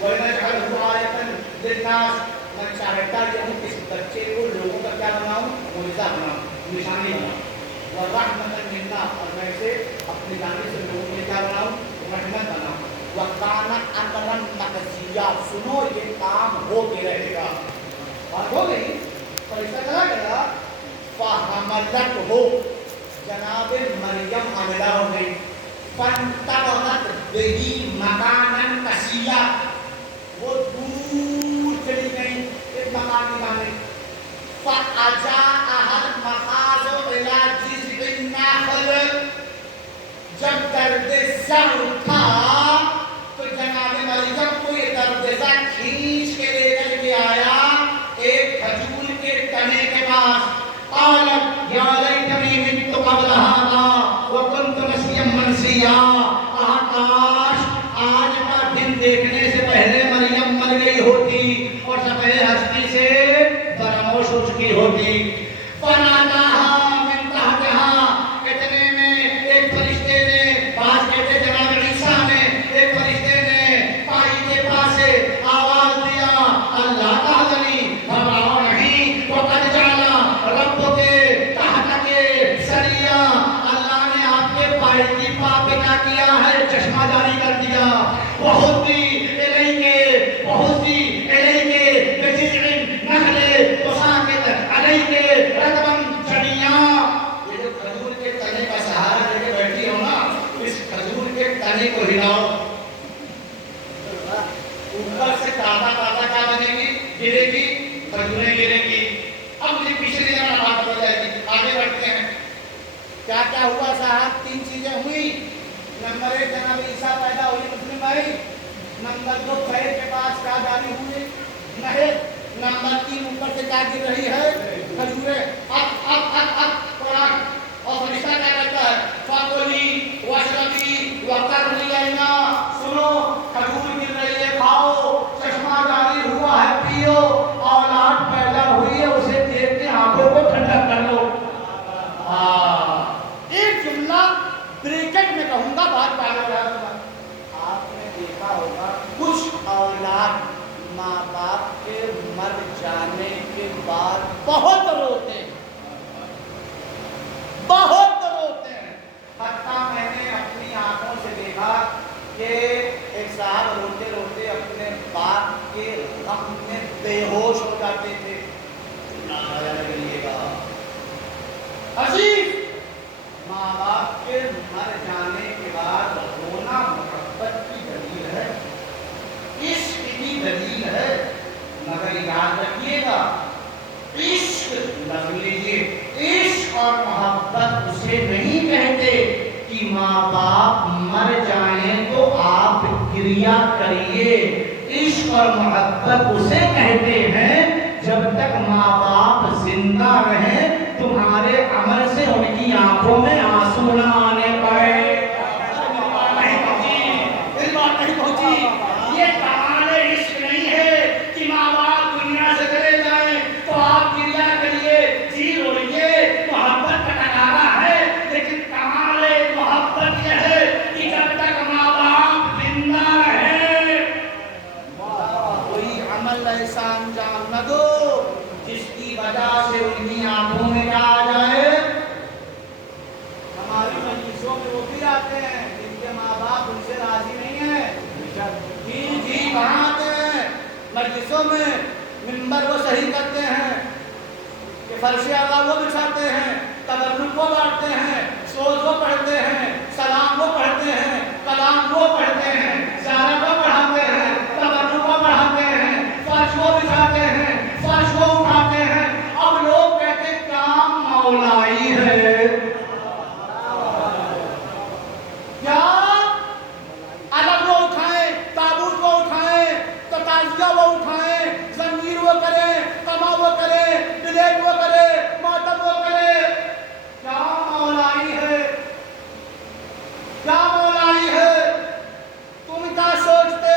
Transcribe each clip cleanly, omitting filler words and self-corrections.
وَلَنَجْعَلْهُ آيَةً لِلنَّاسِ میں چاہتا کہ ہم اس بچے کو لوگوں کا کیا بناؤں؟ معجزہ بناؤں، نشانی بناؤں. وَرَحْمَةً مِنَّا اور میں اسے اپنی جانب سے لوگوں کے کیا بناؤں؟ رحمت بناؤں. وَكَانَ أَمْرًا مَقْضِيًّا سنو یہ کام ہو کے رہے گا. بات ہو گئی اور اس کا چلا گیا. فَحَمَلَتْهُ جناب مریم حاملہ ہو گئی. فَانْتَبَذَتْ بِهِ مَكَانًا قَصِيًّا وہ دور چلی گئی ایک مکان کی جانب. فَأَجَاءَهَا الْمَخَاضُ إِلَى جِذْعِ النَّخْلِ جب درد سر اٹھا تو جناب مریم کو یہ درد سر کھینچ کے لے کر کے آیا ایک کھجور کے تنے کے پاس. قالت یا لیتنی مت قبل هذا وكنت نسيا منسيا کاش آج کا دن دیکھنے سے پہلے مریم مر گئی ہوتی اور سفید ہستی سے فراموش ہو چکی ہوتی. فناداها من تحتها اتنے میں ایک فرشتے نے پاس کہتے جناب عیسیٰ نے ایک فرشتے نے پائی کے پاس سے آواز دیا اللہ تحزنی گھبراؤ نہیں وقد جعل رب کے تحت کے سریا اللہ نے آپ کے پائی کی پا پہ کیا کیا ہے چشمہ جاری کر دیا. وَحُدِّي إِلَيْكِ وَحُدِّي إِلَيْكِ بِجِذْعِ النَّخْلِ تُسَاقِطْ عَلَيْكِ رَطْبًا جَنِيًّا. یہ جو کھجور کے تنے کا سہارا لے کے بیٹھی ہو نا اس کھجور کے تنے کو ہلاؤ اوپر سے تازہ تازہ کیا بنے گی؟ گرے گی کھجوریں گرے گی. اب مجھے پیچھے لے جانا بات ہو جائے گی. آگے بڑھتے ہیں. کیا کیا ہوا صاحب؟ تین چیزیں ہوئی. نمبر ایک جناب عیسیٰ پیدا ہوئی مسلم بھائی. نمبر دو خیر کے پاس کیا جاری ہوئی؟ نہر. نمبر تین اوپر سے کیا گر رہی ہے؟ کھجوریں. اب قرآن اور فرشتہ کیا کہتا ہے؟ فَكُلِي وَاشْرَبِي وَقَرِّي عَيْنًا سنو کھجور گر رہی ہے کھاؤ چشمہ جاری ہوا ہے پیو اولاد پیدا ہوئی ہے اسے دیکھ کے آنکھوں کو ٹھنڈا کر لو. ایک جملہ بریکٹ میں کہوں گا بات پاگل ہے. آپ نے دیکھا ہوگا کچھ اولاد ماں باپ کے مر جانے کے بعد بہت روتے ہیں بہت روتے ہیں. حتیٰ میں نے اپنی آنکھوں سے دیکھا کہ ایک صاحب روتے روتے اپنے باپ کے غم میں بے ہوش ہو جاتے تھے. عزیز ماں باپ کے مر جانے کے بعد رونا محبت کی دلیل ہے عشق کی دلیل ہے. مگر یاد رکھیے گا عشق لکھ لیجیے عشق اور محبت اسے نہیں کہتے کہ ماں باپ مر جائیں تو آپ کریا کریے. عشق اور محبت اسے کہتے ہیں جب تک ماں باپ زندہ رہیں تمہارے عمل سے ان کی آنکھوں میں آنسو نہ آنے پڑے. یہ کمال عشق نہیں ہے کہ ماں باپ دنیا سے چلے جائیں تو آپ کریا کریے جی روئیے محبت کا نعرہ ہے. لیکن کمال محبت یہ ہے کہ جب تک ماں باپ زندہ رہے کوئی عمل ایسا انجام نہ دو جس کی وجہ سے ان کی آنکھوں میں کیا آ جائے. ہماری مجلسوں میں وہ بھی آتے ہیں جن کے ماں باپ ان سے راضی نہیں ہیں. جی کہاں آتے ہیں؟ مجلسوں میں منبر وہ صحیح کرتے ہیں کہ فرش اعلیٰ وہ بچھاتے ہیں تبرک وہ بانٹتے ہیں سوز وہ پڑھتے ہیں سلام وہ پڑھتے ہیں کلام وہ پڑھتے ہیں زیارت وہ پڑھاتے ہیں تبرک وہ پڑھاتے ہیں فرش وہ بچھاتے ہیں فرش وہ اٹھاتے ہیں. اب لوگ کہتے ہیں کام مولائی ہے. کیا الگ وہ اٹھائیں تابوت وہ اٹھائیں تو تعزیہ وہ اٹھائیں زنجیر وہ کریں کما وہ کریں بلیڈ وہ کریں ماتم وہ کریں. کیا مولائی ہے کیا مولائی ہے. تم کیا سوچتے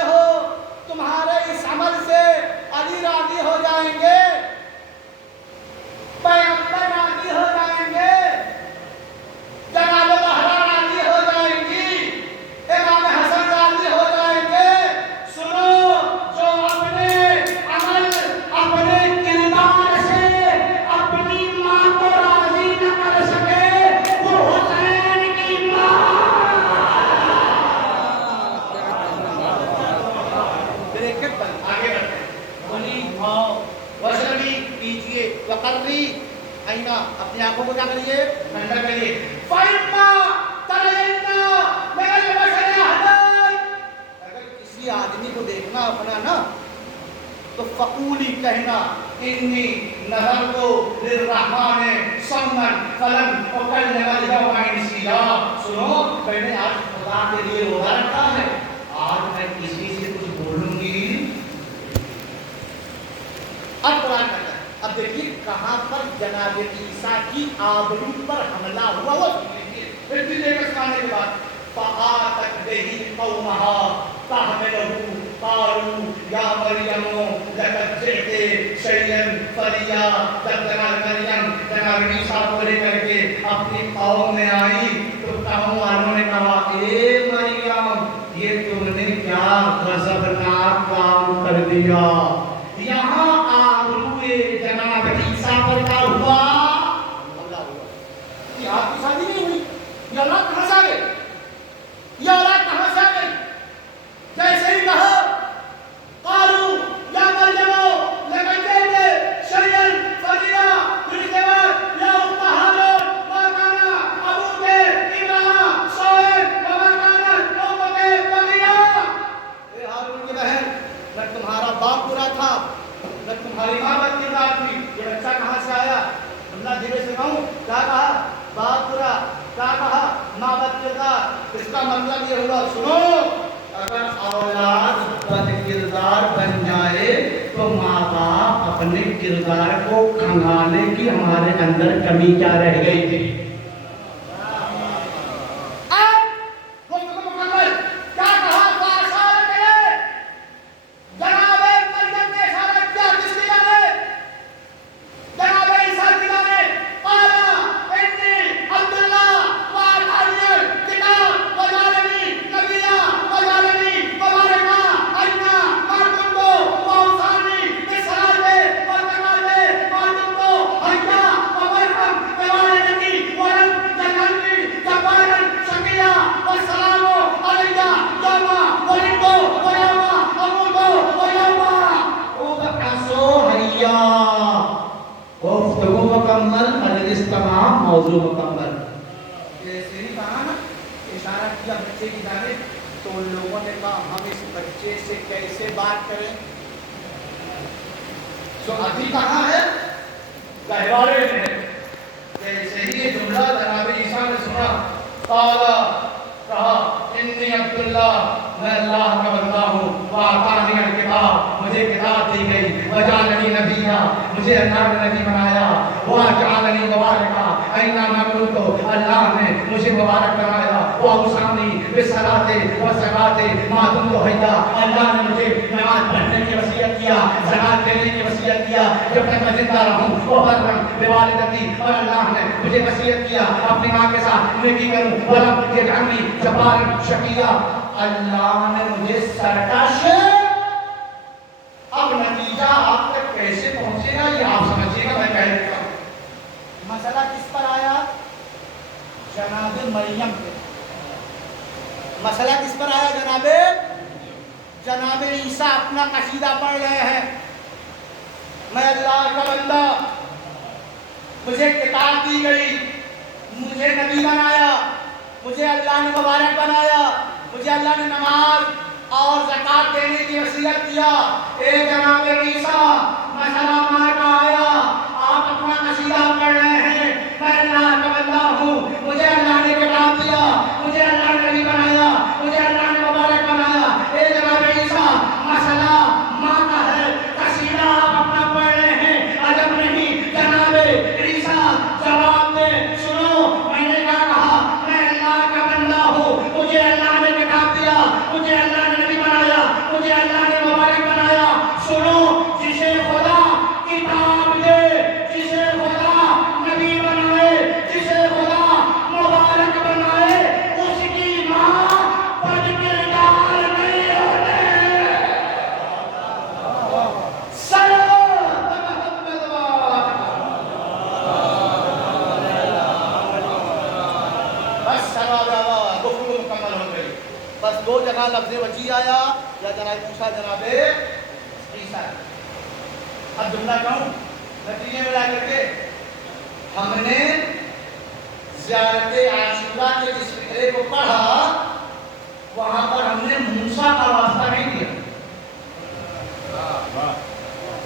وقری اینا اپنی آنکھوں کو کیا کریے ٹھنڈا کریے فائما ترینا میرے بشر احدن اگر کسی آدمی کو دیکھنا اپنا نا تو فقولی کہنا انی نظر کو للرحمن صمن فلن اکلم اليوم انسیا سنو میں نے آج خدا کے لیے روزہ رکھا ہے آج میں کسی سے کچھ بولوں گی اب قرآن کہتا ہے اب دیکھیے کہاں پر جناب عیسیٰ کی آبرو پر حملہ ہوا وہ پھر بھی دیکھ سکھانے کے بعد فآتت بِهِ قَوْمَهَا تَحْمِلُهُ قَالُوا يَا مَرْيَمُ لَقَدْ جِئْتِ شَيْئًا فَرِيًّا جب جناب مریم جناب عیسیٰ کو لے کر کے اپنی قوم میں آئی تو قوم والوں نے کہا اے مریم یہ تم نے کیا غضبناک کام کر دیا یہاں آبروئے جناب عیسیٰ پر کیا ہوا حملہ ہوا یہ آپ کی شادی نہیں ہوئی یہ اللہ کہاں سے آ گئے یہ اولاد کہاں سے آ گئی جیسے ہی کہا قالوا یا مریم لقد جئت شیئا فریا پھر اس کے بعد یا اخت ہارون ما کان ابوک امرأ سوء وما کانت امک بغیا اے ہارون کی بہن نہ تمہارا باپ برا تھا نہ تمہاری ماں بدکردار تھی یہ بچہ کہاں سے آیا اللہ دھیرے سے کہوں کیا کہا باپ برا کیا کہا ماں بد کردار اس کا مطلب یہ ہوا سنو اگر اولاد بد کردار بن جائے تو ماں باپ اپنے کردار کو کھنگانے کی ہمارے اندر کمی کیا رہ گئی تھی موضوع مکمل جیسے ہی کہا نا اشارہ کیا بچے کی جانب تو لوگوں نے کہا ہم اس بچے سے کیسے بات کریں جو ابھی کہاں ہے گہوارے میں جیسے ہی یہ جملہ جناب عیسیٰ نے سنا قالا کہا انی عبداللہ میں اللہ کا بندہ ہوں وآتانی الکتاب مجھے کتاب دی گئی وجعلنی نبیّا مجھے اللہ نے نبی بنایا وجعلنی مبارکا اینما کنت اللہ نے مجھے مبارک بنایا واوصانی بالصلاۃ والزکاۃ ما دمت حیا اللہ نے مجھے نماز پڑھنے کی وصیت کیا زکات دینے کی وصیت کیا جب تک میں زندہ رہوں وبرا بوالدتی اور اللہ نے مجھے وصیت کیا اپنی ماں کے ساتھ نیکی کروں ولم یجعلنی جبارا شقیا اللہ نے مجھے سرکش اب نتیجہ آپ تک کیسے پہنچے گا یہ آپ سمجھیے گا میں کہہ دیتا ہوں مسئلہ کس پر آیا جناب مریم پہ مسئلہ کس پر آیا جناب عیسیٰ اپنا قصیدہ پڑھ رہے ہیں میں اللہ کا بندہ مجھے کتاب دی گئی مجھے نبی بنایا مجھے اللہ نے مبارک بنایا مجھے اللہ نے نماز اور زکات دینے کی وصیت کیا اے جناب عیسیٰ مسئلہ مار کا آیا آپ اپنا قصیدہ پڑھ رہے ہیں میں اللہ کا بندہ ہوں مجھے اللہ نے کتاب دیا مجھے اللہ نے نبی بنایا مجھے اللہ نے مبارک بنایا اے جناب عیسیٰ مسئلہ ماں کا ہے قصیدہ آپ اپنا پڑھ رہے ہیں عجب نہیں جناب عیسیٰ جواب دے سنو میں نے کیا کہا میں اللہ کا بندہ ہوں مجھے اللہ نے کتاب دیا مجھے اللہ نے نبی بنایا مجھے اللہ نے مبارک بنایا سنو جسے خدا کتاب دے جسے خدا نبی بنائے جسے خدا مبارک بنائے اس کی ماں بد کردار نہیں ہونے بس دو جگہ لفظ وجی آیا یا جناب موسیٰ جناب عیسیٰ اب جملہ کہوں نتیجے میں لا کر کے ہم نے زیارت عاشورہ کے جس فقرے کو پڑھا وہاں پر ہم نے موسیٰ کا واسطہ نہیں دیا،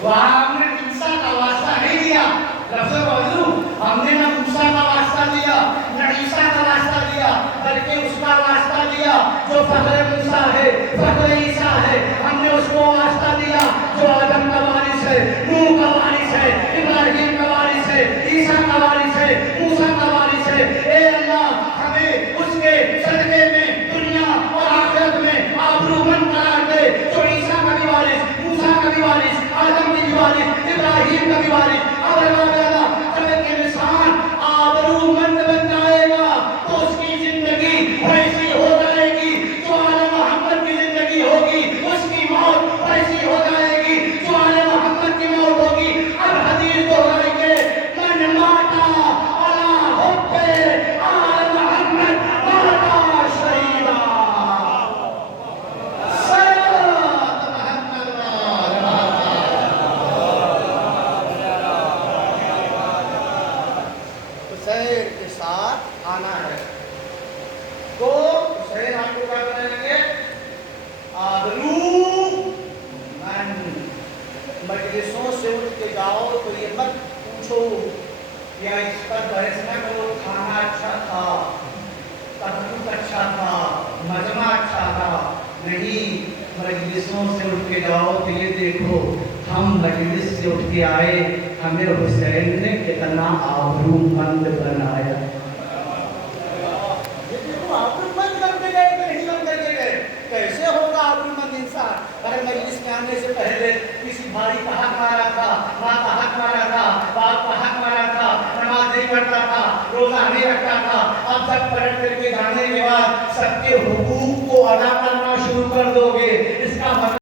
وہاں ہم نے عیسیٰ کا واسطہ نہیں دیا۔ لفظ موضوع ہم نے نہ موسیٰ کا واسطہ دیا نہ عیسیٰ کا واسطہ دیا، بلکہ اس کا واسطہ دیا جو فخر موسیٰ ہے، فخر عیسیٰ ہے۔ ہم نے اس کو واسطہ دیا جو آدم کا وارث ہے، نوح کا وارث ہے، ابراہیم کا وارث ہے، عیسیٰ کا وارث ہے، موسیٰ کا وارث ہے۔ اے اللہ ہمیں اس کے صدقے میں دنیا اور آخرت میں آبرومند قرار دے جو عیسیٰ کا بھی وارث، موسیٰ کا بھی وارث، آدم کی بھی وارث، ابراہیم کا بھی وارث۔ اب اللہ تعالیٰ جب ایک انسان آبرومند بن جائے گا تو اس کی زندگی ویسی ہو جائے گی جو آل محمد کی زندگی ہوگی، اس کی موت ویسی ہو جائے گی جو آل محمد کی موت ہوگی۔ اب حدیث دہرائیں گے من ماتا علی حب آل محمد ماتا شہیدا۔ صلوات محمد حسین کے ساتھ آنا ہے تو حسین آپ کو کیا کریں گے؟ آبرو من، مجلسوں سے اٹھ کے جاؤ تو یہ مت پوچھو یا اس پر بحث نہ کرو کھانا اچھا تھا، تحفظ اچھا تھا، مجمع اچھا تھا، نہیں، مجلسوں سے اٹھ کے جاؤ تو یہ دیکھو ہم مجلس سے اٹھ کے آئے، ہمیں حسین نے کتنا آبرومند بنایا۔ یہ دیکھو آبرومند بن کے گئے کہ نہیں بن کر کے گئے؟ کیسے ہوگا آبرومند انسان؟ اگر مجلس میں آنے سے پہلے کسی بھائی کا حق مارا تھا، ماں کا حق مارا تھا، باپ کا حق مارا تھا، نماز نہیں پڑھتا تھا، روزہ نہیں رکھتا تھا، اب جب پلٹ کر کے جانے کے بعد سب کے حقوق کو ادا کرنا شروع کر دو گے، اس کا مطلب